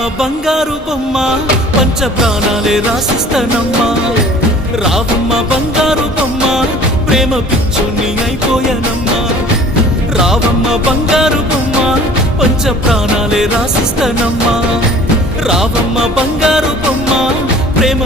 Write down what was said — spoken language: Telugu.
రావమ్మ బంగారు బొమ్మ పంచ ప్రాణాలే రాసిస్తానమ్మా రావమ్మ బంగారు బొమ్మ ప్రేమ పిచ్చుని అయిపోయానమ్మా రావమ్మ బంగారు బొమ్మ పంచ ప్రాణాలే రాసిస్తానమ్మా రావమ్మ బంగారు బొమ్మ ప్రేమ